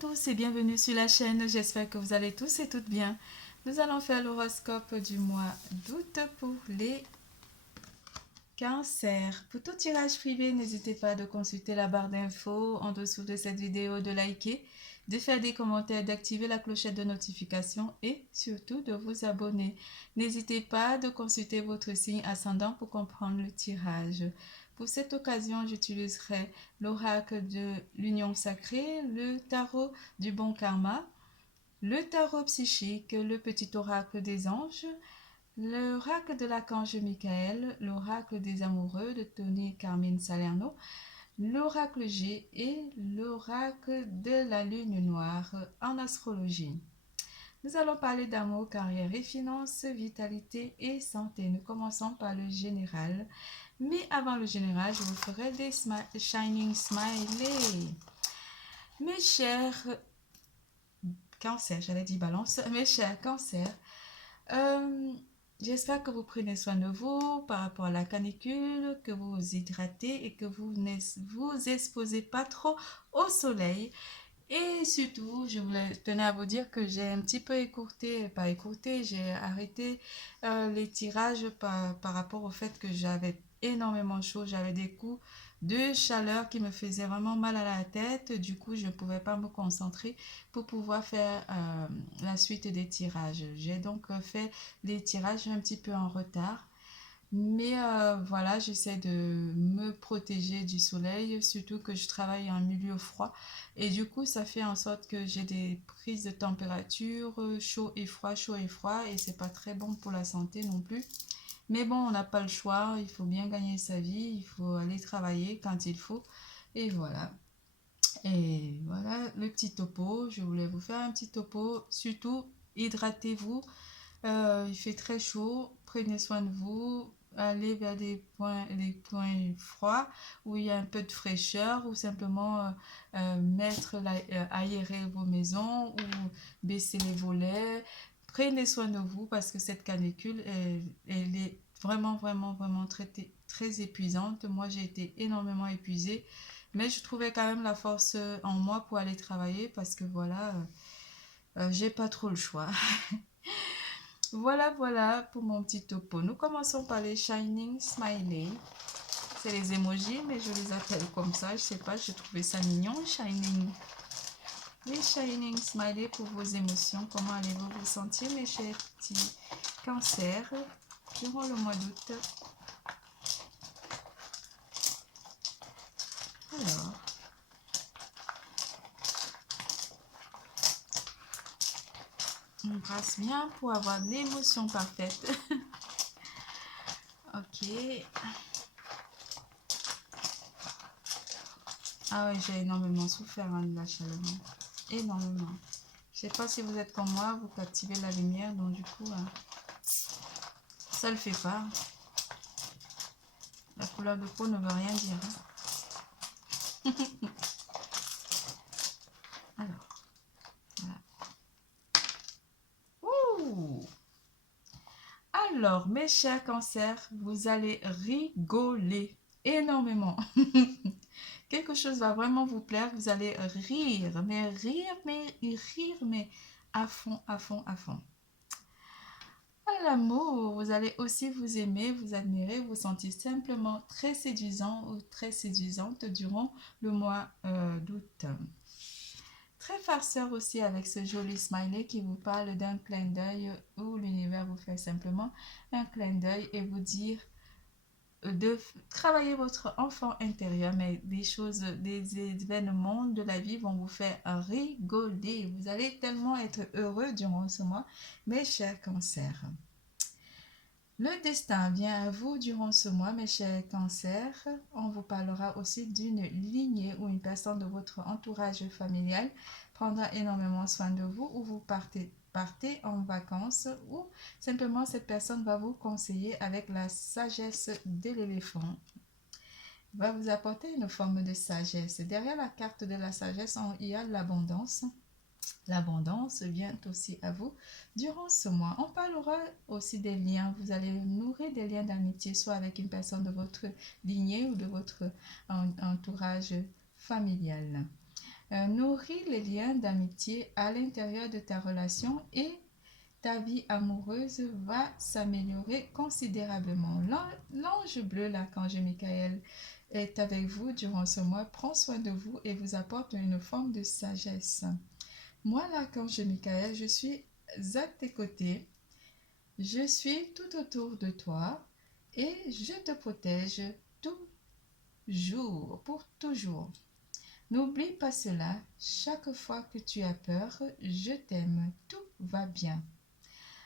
tous et bienvenue sur la chaîne, j'espère que vous allez tous et toutes bien. Nous allons faire l'horoscope du mois d'août pour les cancers. Pour tout tirage privé, n'hésitez pas à consulter la barre d'infos en dessous de cette vidéo, de liker, de faire des commentaires, d'activer la clochette de notification et surtout de vous abonner. N'hésitez pas de consulter votre signe ascendant pour comprendre le tirage. Pour cette occasion, j'utiliserai l'oracle de l'union sacrée, le tarot du bon karma, le tarot psychique, le petit oracle des anges, l'oracle de l'archange Michael, l'oracle des amoureux de Tony Carmine Salerno, l'oracle G et l'oracle de la lune noire en astrologie. Nous allons parler d'amour, carrière et finances, vitalité et santé. Nous commençons par le général. Mais avant le général, je vous ferai des Shining Smiley. Mes chers cancers, j'allais dire balance, mes chers cancers, j'espère que vous prenez soin de vous par rapport à la canicule, que vous vous hydratez et que vous ne vous exposez pas trop au soleil. Et surtout, je tenais à vous dire que j'ai un petit peu j'ai arrêté les tirages par rapport au fait que j'avais énormément chaud, j'avais des coups de chaleur qui me faisaient vraiment mal à la tête. Du coup, je ne pouvais pas me concentrer pour pouvoir faire la suite des tirages. J'ai donc fait les tirages un petit peu en retard. Mais voilà, j'essaie de me protéger du soleil, surtout que je travaille en milieu froid. Et du coup, ça fait en sorte que j'ai des prises de température, chaud et froid, et c'est pas très bon pour la santé non plus. Mais bon, on n'a pas le choix, il faut bien gagner sa vie, il faut aller travailler quand il faut. Et voilà. Et voilà le petit topo. Je voulais vous faire un petit topo. Surtout, hydratez-vous. Il fait très chaud. Prenez soin de vous. Allez vers les points froids où il y a un peu de fraîcheur ou simplement aérer vos maisons ou baisser les volets. Prenez soin de vous parce que cette canicule, elle est vraiment très épuisante. Moi, j'ai été énormément épuisée, mais je trouvais quand même la force en moi pour aller travailler parce que voilà, j'ai pas trop le choix. Voilà pour mon petit topo. Nous commençons par les Shining Smiley. C'est les emojis, mais je les appelle comme ça. Je sais pas, j'ai trouvé ça mignon, Shining. Les Shining Smiley pour vos émotions. Comment allez-vous vous sentir, mes chers petits cancers, durant le mois d'août? Alors, on brasse bien pour avoir l'émotion parfaite. Ok. Ah oui, j'ai énormément souffert de la chaleur. Énormément. Je sais pas si vous êtes comme moi, vous captivez la lumière, donc du coup, ça le fait pas. La couleur de peau ne veut rien dire. Alors, voilà. Ouh! Alors, mes chers cancers, vous allez rigoler énormément. Quelque chose va vraiment vous plaire, vous allez rire, mais à fond, à fond, à fond. À l'amour, vous allez aussi vous aimer, vous admirer, vous sentir simplement très séduisant ou très séduisante durant le mois d'août. Très farceur aussi avec ce joli smiley qui vous parle d'un clin d'œil où l'univers vous fait simplement un clin d'œil et vous dire de travailler votre enfant intérieur, mais des événements de la vie vont vous faire rigoler. Vous allez tellement être heureux durant ce mois, mes chers cancers. Le destin vient à vous durant ce mois, mes chers cancers. On vous parlera aussi d'une lignée ou une personne de votre entourage familial prendra énormément soin de vous ou vous partez en vacances ou simplement cette personne va vous conseiller avec la sagesse de l'éléphant. Va vous apporter une forme de sagesse. Derrière la carte de la sagesse, il y a l'abondance. L'abondance vient aussi à vous durant ce mois. On parlera aussi des liens. Vous allez nourrir des liens d'amitié, soit avec une personne de votre lignée ou de votre entourage familial. Nourris les liens d'amitié à l'intérieur de ta relation et ta vie amoureuse va s'améliorer considérablement. L'ange bleu, l'archange Michael, est avec vous durant ce mois, prend soin de vous et vous apporte une forme de sagesse. Moi, l'archange Michael, je suis à tes côtés, je suis tout autour de toi et je te protège toujours, pour toujours. N'oublie pas cela, chaque fois que tu as peur, je t'aime, tout va bien.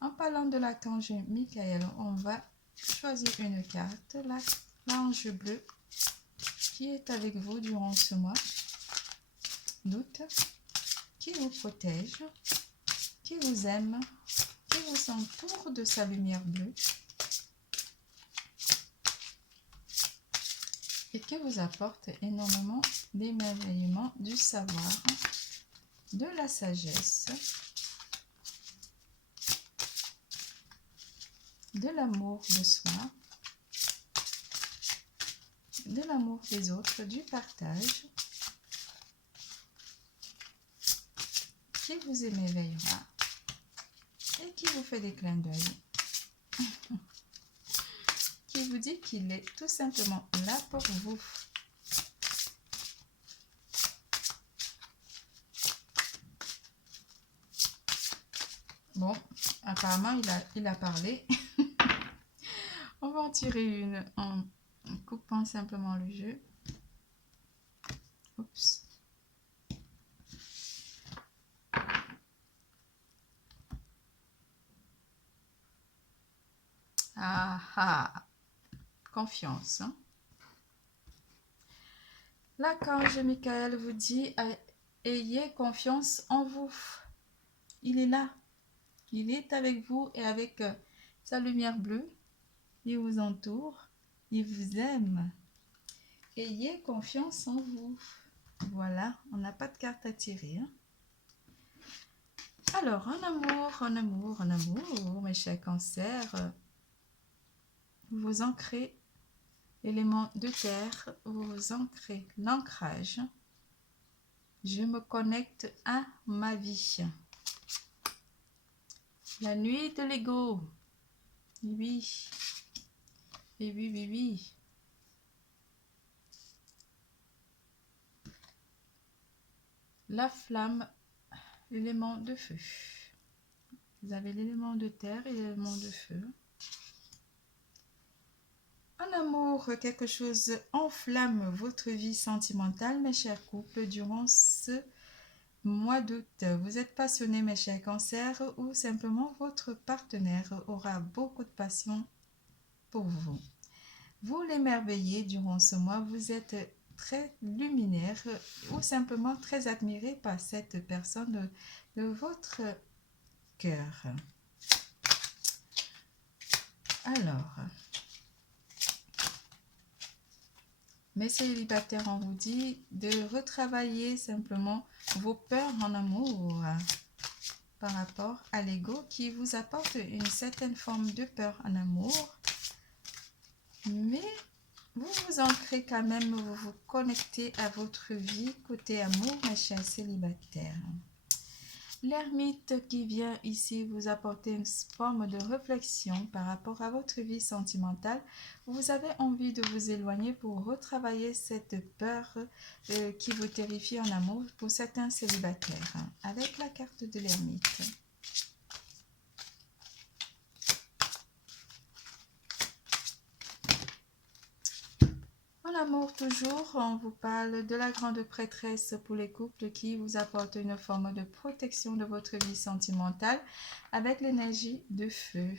En parlant de l'archange Michael, on va choisir une carte, l'ange bleu, qui est avec vous durant ce mois d'août, qui vous protège, qui vous aime, qui vous entoure de sa lumière bleue et qui vous apporte énormément d'émerveillement, du savoir, de la sagesse, de l'amour de soi, de l'amour des autres, du partage, qui vous émerveillera et qui vous fait des clins d'œil, qui vous dit qu'il est tout simplement là pour vous. Bon, apparemment il a parlé. On va en tirer une en coupant simplement le jeu. Oups. Ah ah, confiance. Hein? L'archange Michael vous dit, ayez confiance en vous. Il est là. Il est avec vous et avec sa lumière bleue. Il vous entoure. Il vous aime. Ayez confiance en vous. Voilà, on n'a pas de carte à tirer. Hein? Alors, en amour, mes chers cancers, vous ancrez l'élément de terre, vous ancrez l'ancrage. Je me connecte à ma vie. La nuit de l'ego. Oui. Et oui. La flamme, l'élément de feu. Vous avez l'élément de terre et l'élément de feu. En amour, quelque chose enflamme votre vie sentimentale, mes chers couples, durant ce mois d'août. Vous êtes passionnés, mes chers cancers, ou simplement votre partenaire aura beaucoup de passion pour vous. Vous l'émerveillez durant ce mois, vous êtes très luminaire ou simplement très admiré par cette personne de votre cœur. Alors, mes célibataires, on vous dit de retravailler simplement vos peurs en amour par rapport à l'ego qui vous apporte une certaine forme de peur en amour. Mais vous vous ancrez quand même, vous vous connectez à votre vie côté amour, mes chers célibataires. L'ermite qui vient ici vous apporter une forme de réflexion par rapport à votre vie sentimentale. Vous avez envie de vous éloigner pour retravailler cette peur qui vous terrifie en amour pour certains célibataires, avec la carte de l'ermite. En amour toujours, on vous parle de la grande prêtresse pour les couples qui vous apporte une forme de protection de votre vie sentimentale avec l'énergie de feu.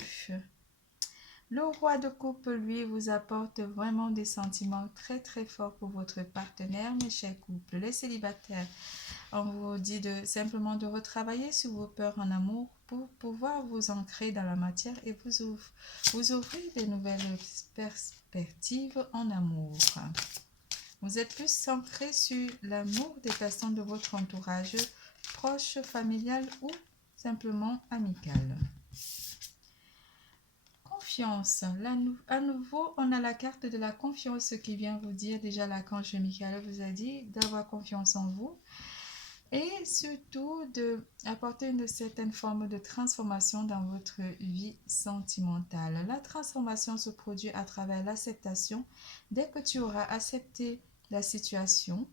Le roi de coupe, lui, vous apporte vraiment des sentiments très très forts pour votre partenaire, mes chers couples. Les célibataires, on vous dit simplement de retravailler sur vos peurs en amour pour pouvoir vous ancrer dans la matière et vous ouvrir de nouvelles perspectives en amour. Vous êtes plus ancré sur l'amour des personnes de votre entourage, proche, familial ou simplement amical. Confiance. À nouveau, on a la carte de la confiance qui vient vous dire, déjà l'archange Michael vous a dit d'avoir confiance en vous. et surtout d'apporter une certaine forme de transformation dans votre vie sentimentale. La transformation se produit à travers l'acceptation. Dès que tu auras accepté la situation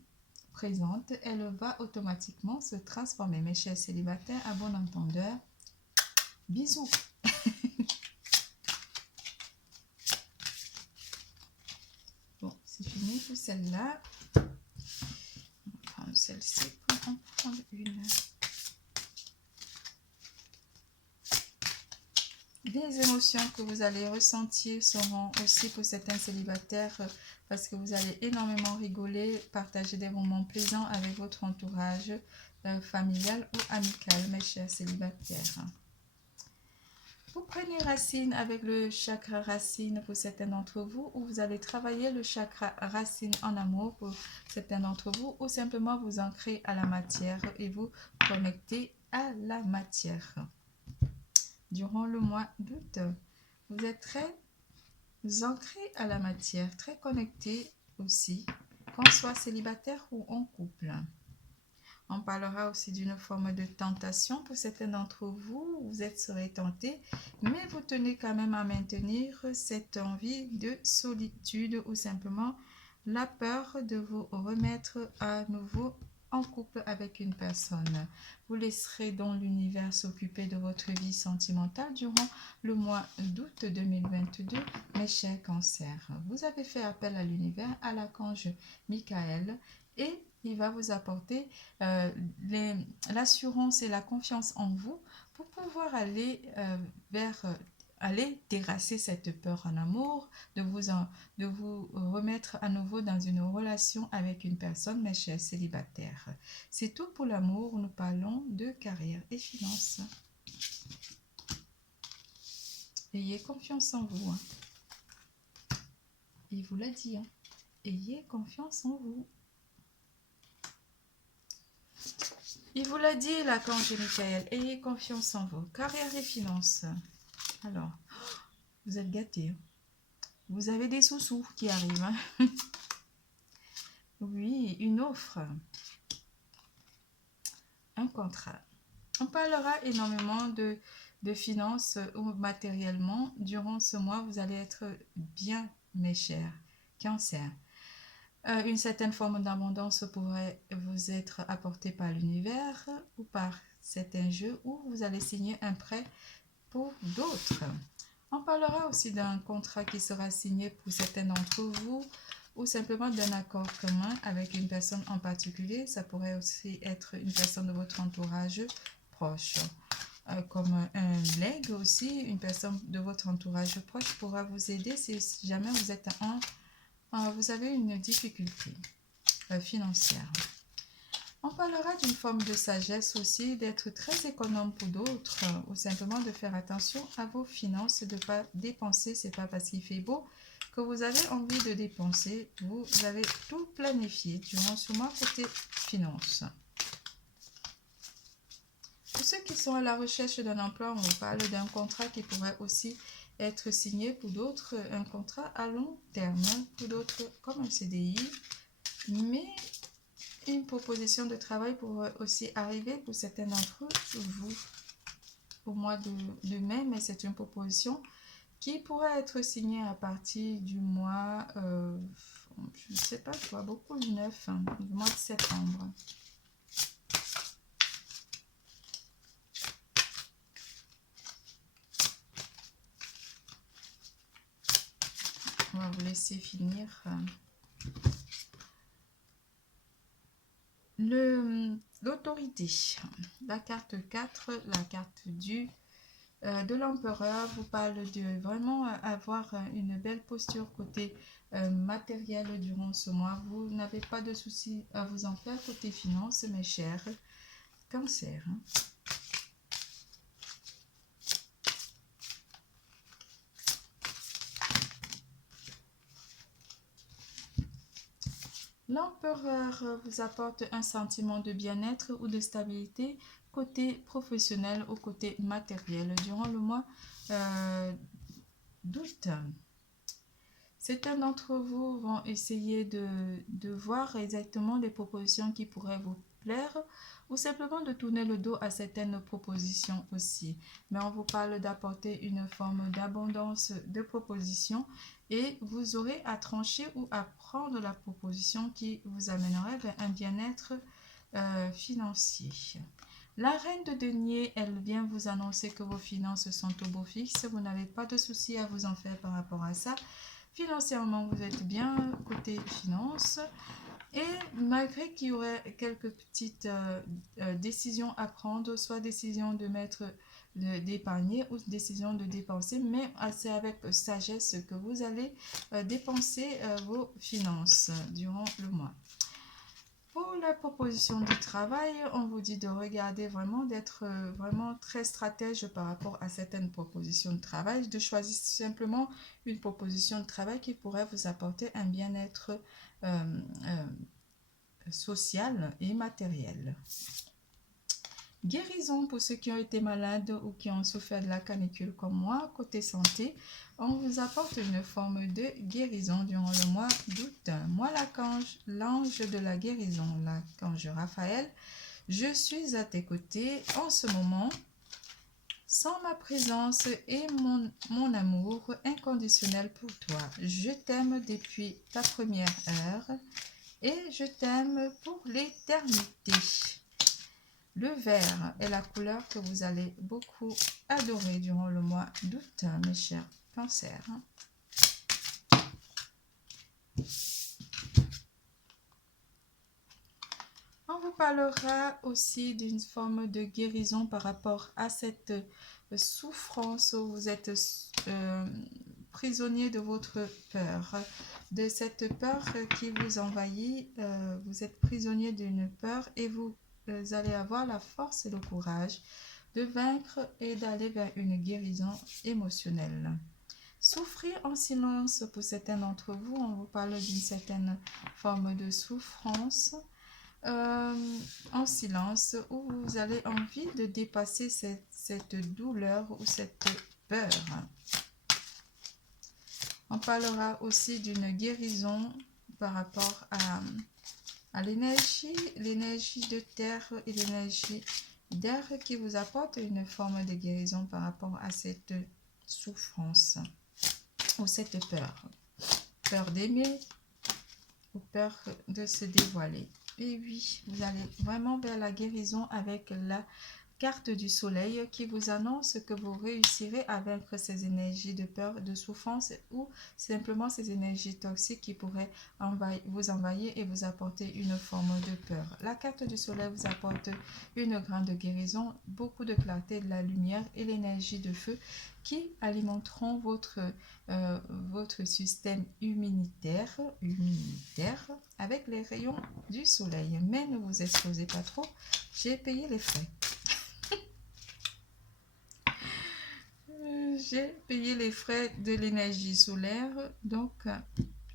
présente, elle va automatiquement se transformer. Mes chers célibataires, à bon entendeur, bisous. Bon, c'est fini pour celle-là. On va prendre celle-ci pour en prendre une. Les émotions que vous allez ressentir seront aussi pour certains célibataires parce que vous allez énormément rigoler, partager des moments plaisants avec votre entourage familial ou amical, mes chers célibataires. Vous prenez racine avec le chakra racine pour certains d'entre vous, ou vous allez travailler le chakra racine en amour pour certains d'entre vous, ou simplement vous ancrer à la matière et vous connecter à la matière. Durant le mois d'août, vous êtes très ancrés à la matière, très connectés aussi, qu'on soit célibataire ou en couple. On parlera aussi d'une forme de tentation pour certains d'entre vous. Vous serez tentés, mais vous tenez quand même à maintenir cette envie de solitude ou simplement la peur de vous remettre à nouveau en couple avec une personne. Vous laisserez donc l'univers s'occuper de votre vie sentimentale durant le mois d'août 2022, mes chers cancers. Vous avez fait appel à l'univers, à l'archange Michael, et il va vous apporter l'assurance et la confiance en vous pour pouvoir aller aller terrasser cette peur en amour, de vous remettre à nouveau dans une relation avec une personne, mes chers célibataires. C'est tout pour l'amour. Nous parlons de carrière et finances. Ayez confiance en vous. Il vous l'a dit. Ayez confiance en vous. Il vous l'a dit, l'archange Michael. Ayez confiance en vous. Carrière et finances. Alors, vous êtes gâtés. Vous avez des sous-sous qui arrivent. Oui, une offre. Un contrat. On parlera énormément de finances ou matériellement. Durant ce mois, vous allez être bien, mes chers cancers. Une certaine forme d'abondance pourrait vous être apportée par l'univers ou par certains jeux où vous allez signer un prêt pour d'autres. On parlera aussi d'un contrat qui sera signé pour certains d'entre vous ou simplement d'un accord commun avec une personne en particulier. Ça pourrait aussi être une personne de votre entourage proche. Comme un legs aussi, une personne de votre entourage proche pourra vous aider si jamais vous êtes vous avez une difficulté financière. On parlera d'une forme de sagesse aussi, d'être très économe pour d'autres ou simplement de faire attention à vos finances, de ne pas dépenser. Ce n'est pas parce qu'il fait beau que vous avez envie de dépenser. Vous avez tout planifié durant ce mois côté finances. Pour ceux qui sont à la recherche d'un emploi, on vous parle d'un contrat qui pourrait aussi être signé pour d'autres, un contrat à long terme, pour d'autres comme un CDI, mais une proposition de travail pourrait aussi arriver pour certains d'entre vous au mois de mai, mais c'est une proposition qui pourrait être signée à partir du mois, je ne sais pas, je vois beaucoup le 9, du mois de septembre. On va vous laisser finir. L'autorité, la carte 4, la carte de l'empereur vous parle de vraiment avoir une belle posture côté matériel durant ce mois. Vous n'avez pas de soucis à vous en faire côté finance, mes chers cancers. L'empereur vous apporte un sentiment de bien-être ou de stabilité côté professionnel ou côté matériel durant le mois d'août. Certains d'entre vous vont essayer de voir exactement les propositions qui pourraient vous plaire ou simplement de tourner le dos à certaines propositions aussi. Mais on vous parle d'apporter une forme d'abondance de propositions et vous aurez à trancher ou à prendre la proposition qui vous amènerait vers un bien-être financier. La reine de denier, elle vient vous annoncer que vos finances sont au beau fixe. Vous n'avez pas de soucis à vous en faire par rapport à ça. Financièrement, vous êtes bien côté finances. Et malgré qu'il y aurait quelques petites décisions à prendre, soit décision de mettre d'épargner ou décision de dépenser, mais c'est avec sagesse que vous allez dépenser vos finances durant le mois. Pour la proposition du travail, on vous dit de regarder vraiment, d'être vraiment très stratège par rapport à certaines propositions de travail, de choisir simplement une proposition de travail qui pourrait vous apporter un bien-être social et matériel. Guérison pour ceux qui ont été malades ou qui ont souffert de la canicule comme moi. Côté santé, on vous apporte une forme de guérison durant le mois d'août. Moi, l'archange, l'ange de la guérison, l'archange Raphaël, je suis à tes côtés en ce moment. Sans ma présence et mon amour inconditionnel pour toi, je t'aime depuis ta première heure et je t'aime pour l'éternité. Le vert est la couleur que vous allez beaucoup adorer durant le mois d'août, mes chers cancers. On vous parlera aussi d'une forme de guérison par rapport à cette souffrance où vous êtes prisonnier de votre peur, de cette peur qui vous envahit. Vous êtes prisonnier d'une peur et vous allez avoir la force et le courage de vaincre et d'aller vers une guérison émotionnelle. Souffrir en silence pour certains d'entre vous, on vous parle d'une certaine forme de souffrance en silence où vous avez envie de dépasser cette douleur ou cette peur. On parlera aussi d'une guérison par rapport à l'énergie de terre et l'énergie d'air qui vous apporte une forme de guérison par rapport à cette souffrance ou cette peur. Peur d'aimer ou peur de se dévoiler. Et oui, vous allez vraiment vers la guérison avec la carte du soleil qui vous annonce que vous réussirez à vaincre ces énergies de peur, de souffrance ou simplement ces énergies toxiques qui pourraient vous envahir et vous apporter une forme de peur. La carte du soleil vous apporte une grande guérison, beaucoup de clarté, de la lumière et l'énergie de feu qui alimenteront votre système immunitaire avec les rayons du soleil. Mais ne vous exposez pas trop, j'ai payé les frais. J'ai payé les frais de l'énergie solaire, donc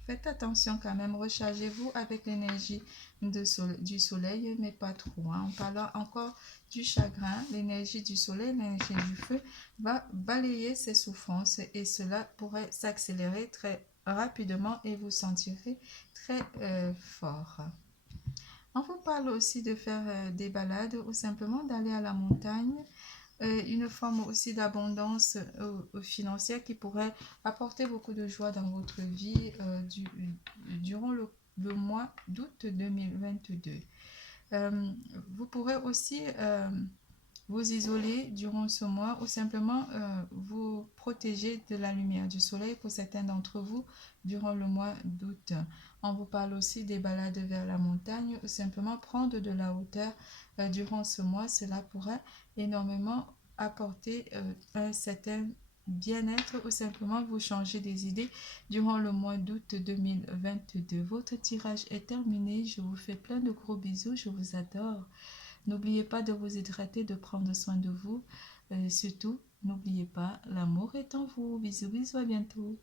faites attention quand même, rechargez-vous avec l'énergie du soleil, mais pas trop. On parle encore du chagrin, l'énergie du soleil, l'énergie du feu va balayer ces souffrances et cela pourrait s'accélérer très rapidement et vous sentirez très fort. On vous parle aussi de faire des balades ou simplement d'aller à la montagne. Une forme aussi d'abondance financière qui pourrait apporter beaucoup de joie dans votre vie durant le mois d'août 2022. Vous pourrez aussi vous isoler durant ce mois ou simplement vous protéger de la lumière du soleil pour certains d'entre vous durant le mois d'août. On vous parle aussi des balades vers la montagne ou simplement prendre de la hauteur durant ce mois. Cela pourrait énormément apporter un certain bien-être ou simplement vous changer des idées durant le mois d'août 2022. Votre tirage est terminé. Je vous fais plein de gros bisous. Je vous adore. N'oubliez pas de vous hydrater, de prendre soin de vous. Surtout, n'oubliez pas, l'amour est en vous. Bisous, bisous, à bientôt.